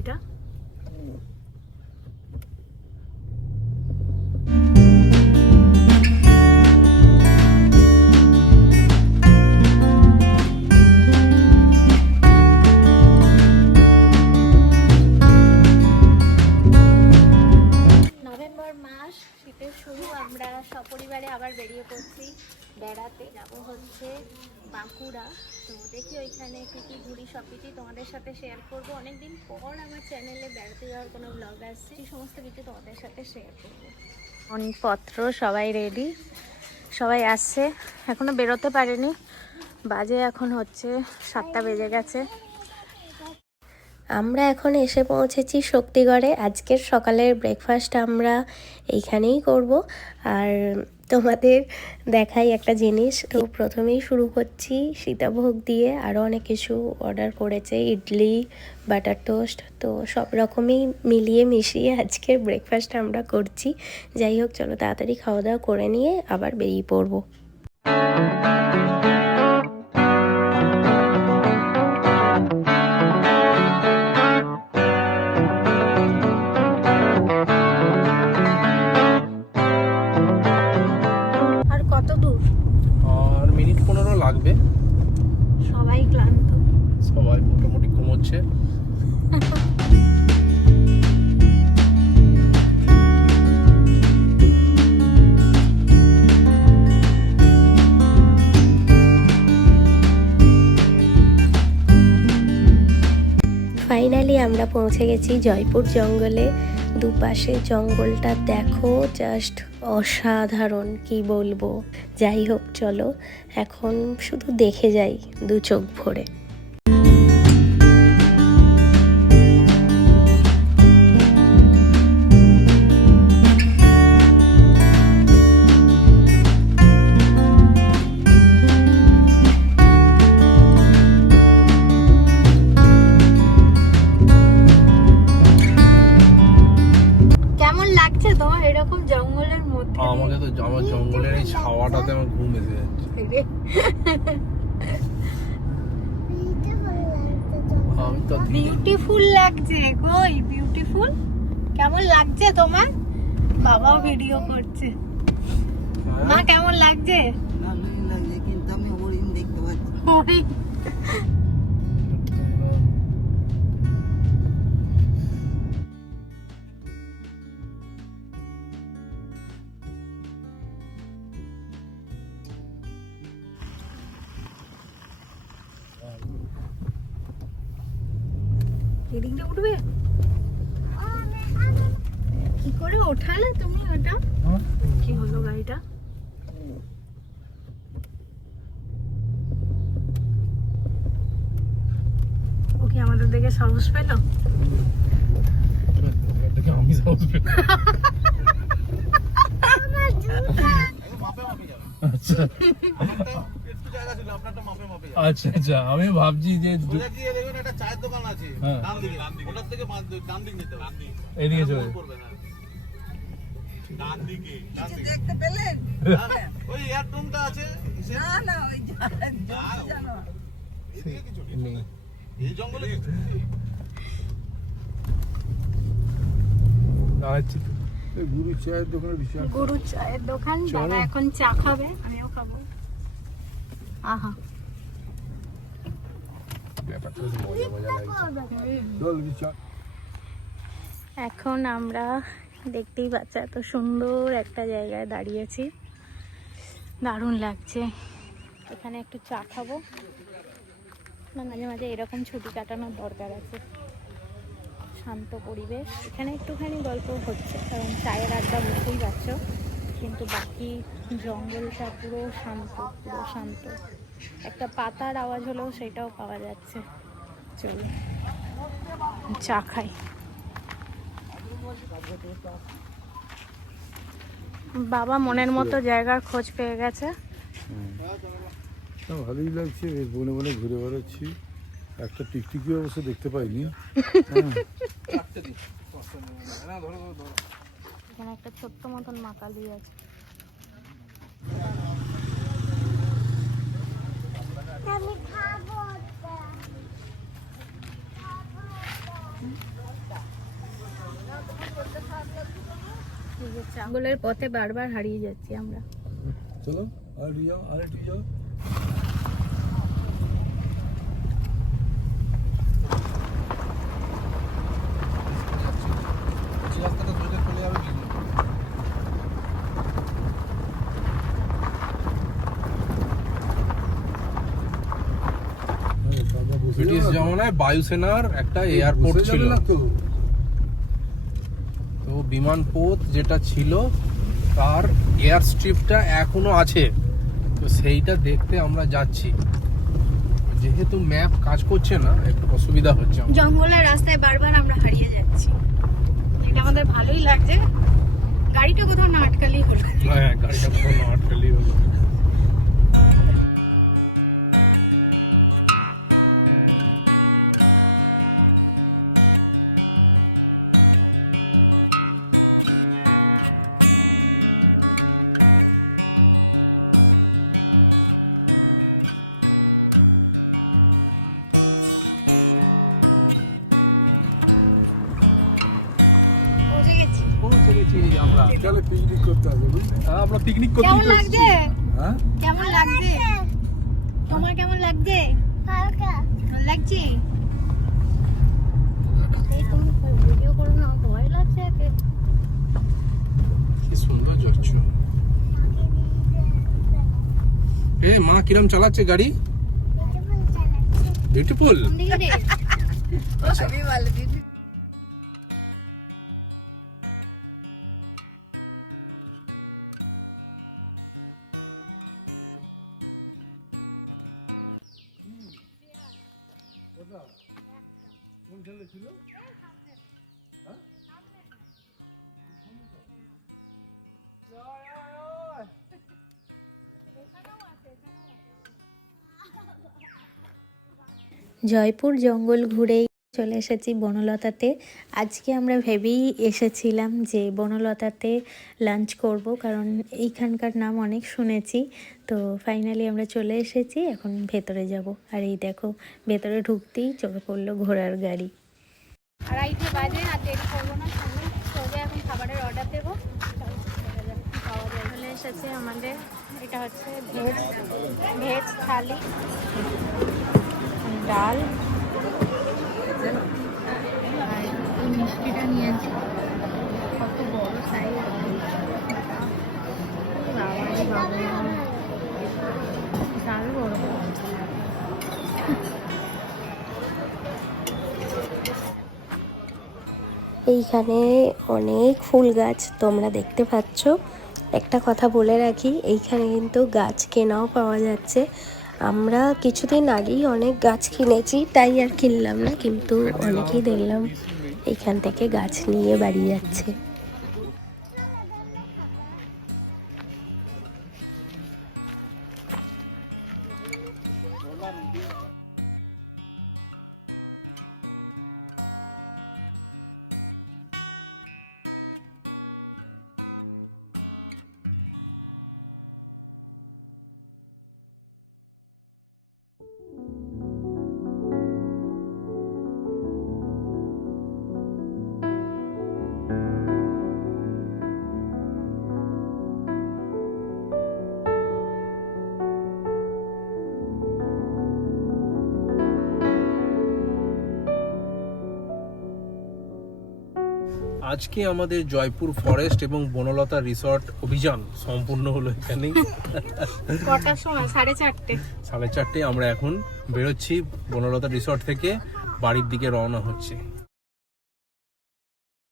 গাড়িটা। নভেম্বর মাস, শীতের শুরু। আমরা সপরিবারে আবার বেরিয়ে পড়ছি বেড়াতে। যাবো হচ্ছে বাঁকুড়া। তো দেখি ওইখানে কী কী ঘুরি, সব কিছুই তোমাদের সাথে শেয়ার করবো। অনেকদিন পর আমার চ্যানেলে বেড়াতে যাওয়ার কোনো ব্লগ আসছে, এই সমস্ত কিছু তোমাদের সাথে শেয়ার করবো। অনেকপত্র সবাই রেডি, সবাই আসছে, এখনো বেরোতে পারেনি। বাজে এখন হচ্ছে 7টা বেজে গেছে। আমরা এখন এসে পৌঁছেছি শক্তিগড়ে। আজকের সকালের ব্রেকফাস্ট আমরা এইখানেই করব। আর তোমাদের দেখাই একটা জিনিস। তো প্রথমেই শুরু করছি সীতাভোগ দিয়ে। আরও অনেক কিছু অর্ডার করেছে, ইডলি, বাটার টোস্ট। তো সব রকমই মিলিয়ে মিশিয়ে আজকের ব্রেকফাস্ট আমরা করছি। যাই হোক, চলো তাড়াতাড়ি খাওয়া দাওয়া করে নিয়ে আবার বেরিয়ে পড়বো। আর কত দূর? আর মিনিট 15 লাগবে। সবাই ক্লান্ত, সবাই মোটামুটি ঘুমোচ্ছে। ফাইনালি আমরা পৌঁছে গেছি জয়পুর জঙ্গলে। দুপাশে জঙ্গলটা দেখো, জাস্ট অসাধারণ, কি বলবো। যাই হোক, চলো এখন শুধু দেখে যাই দু চোখ ভরে। কেমন লাগছে তোমার এরকম জঙ্গলের মধ্যে? আমাকে তো আমার জঙ্গলের এই ছাওয়াটাতে আমার ঘুম এসে যাচ্ছে। আমি তো বিউটিফুল লাগছে। কই বিউটিফুল? কেমন লাগছে তোমার? বাবাও ভিডিও করছে। মা কেমন লাগছে? ভালোই লাগে, কিন্তু আমি হরিণ দেখতে পাচ্ছি। হরিণ? এদিকে উঠবে? কি করে ওঠালে তুমি ওটা? কি হলো গাড়িটা? ওকে আমাদের দেখে সাহস পেল। দেখে আমি সাহস পেলাম। আচ্ছা আচ্ছা আচ্ছা, আমিও ভাবছি যে চায়ের দোকান আছে হ্যাঁ, ওটার থেকে ডান দিক যেতে হবে। এদিকে চলে ডান দিকে কিছু দেখতে পেলেন? ওই এয়ারড্রোমটা আছে না না, ওই জন্তু জানোয়ার। নেই। এই জঙ্গলে আচ্ছা, গুরু চায়ের দোকানে বিশাল গরু চায়ের দোকান। বাবা এখন চা খাবে, আমিও খাবো। আহা, ব্যাপারটা মজা মজা লাগছে। এখন আমরা দেখতেই পাচ্ছি এত সুন্দর একটা জায়গায় দাঁড়িয়েছি, দারুণ লাগছে। এখানে একটু চা খাবো। মাঝে মাঝে এরকম ছুটি কাটানোর দরকার আছে। শান্ত পরিবেশ, এখানে একটুখানি গল্প হচ্ছে কারণ চায়ের আড্ডা বুঝতেই পারছো, কিন্তু বাকি জঙ্গলটা পুরো শান্ত, পুরো শান্ত। একটা পাতার আওয়াজ হলেও সেটাও পাওয়া যাচ্ছে। চলো চা খাই। বাবা মনের মতো জায়গার খোঁজ পেয়ে গেছে। ভালোই লাগছে, বনে বনে ঘুরে বেড়াচ্ছি। একটা টিকটিকি অবশ্য দেখতে পাইনি। এখানে একটা ছোট্ট মতন মাকালি আছে। এই যে জঙ্গলের পথে বারবার হারিয়ে যাচ্ছি আমরা। চলো আর যাও, আর একটু যাও। এই রাস্তাটা ধরে চলে যাবে বেরিয়ে। এই, কাকা বসে ব্রিটিশ যাবে না তো? জমানায় বায়ুসেনার একটা এয়ারপোর্ট বসে ছিল, যাবে না তো? তো বিমানপথ যেটা ছিল তার এয়ার স্ট্রিপটা এখনো আছে, তো সেইটা দেখতে আমরা যাচ্ছি। যেহেতু ম্যাপ কাজ করছে না, একটু অসুবিধা হচ্ছে আমাদের। জঙ্গলের রাস্তায় বারবার আমরা হারিয়ে যাচ্ছি, এটা আমাদের ভালোই লাগছে। গাড়িটা কোথাও না আটকালেই হলো। হ্যাঁ, গাড়িটা কোনো আটকালেই হলো। পৌঁছে গেছি। পৌঁছে গেছি আমরা। বিকালে পিকনিক করতে হবে বুঝলে? আমরা পিকনিক করতে কেমন লাগছে? হ্যাঁ কেমন লাগছে? তোমার কেমন লাগছে? ভালো লাগছে? এই তুমি ভিডিও করো না, ভয় লাগছে একে। কি সুন্দর যাচ্ছ। এ মা কিরম চালাচ্ছে গাড়ি? বিউটিফুল। কোন দিকে রে? আমি ভালো দিদি। জয়পুর জঙ্গল ঘুরেই চলে এসেছি বনলতাতে। আজকে আমরা ভেবেই এসেছিলাম যে বনলতাতে লাঞ্চ করব, কারণ এইখানকার নাম অনেক শুনেছি। তো ফাইনালি আমরা চলে এসেছি, এখন ভেতরে যাব। আর এই দেখো, ভেতরে ঢুকতেই চোখে পড়লো ঘোড়ার গাড়ি। আড়াইটে বাজে, আর দেরি করবো না, সামনে সোজা এখন খাবারের অর্ডার দেবো। চলে এসেছে আমাদের, এটা হচ্ছে ভেজ থালি, ডাল, এই মিষ্টিটা নিয়েছি। এইখানে অনেক ফুল গাছ তোমরা দেখতে পাচ্ছ। একটা কথা বলে রাখি, এইখানে কিন্তু গাছ কেনাও পাওয়া যাচ্ছে। আমরা কিছুদিন আগেই অনেক গাছ কিনেছি, তাই আর কিনলাম না, কিন্তু অনেকেই দেখলাম এইখান থেকে গাছ নিয়ে বাড়ি যাচ্ছে। আজকে আমাদের জয়পুর ফরেস্ট এবং বনলতা রিসর্ট অভিযান সম্পূর্ণ হলো এখানে। কটার সময়? 4:30। 4:30 আমরা এখন বেরোচ্ছি বনলতা রিসর্ট থেকে, বাড়ির দিকে রওনা হচ্ছে।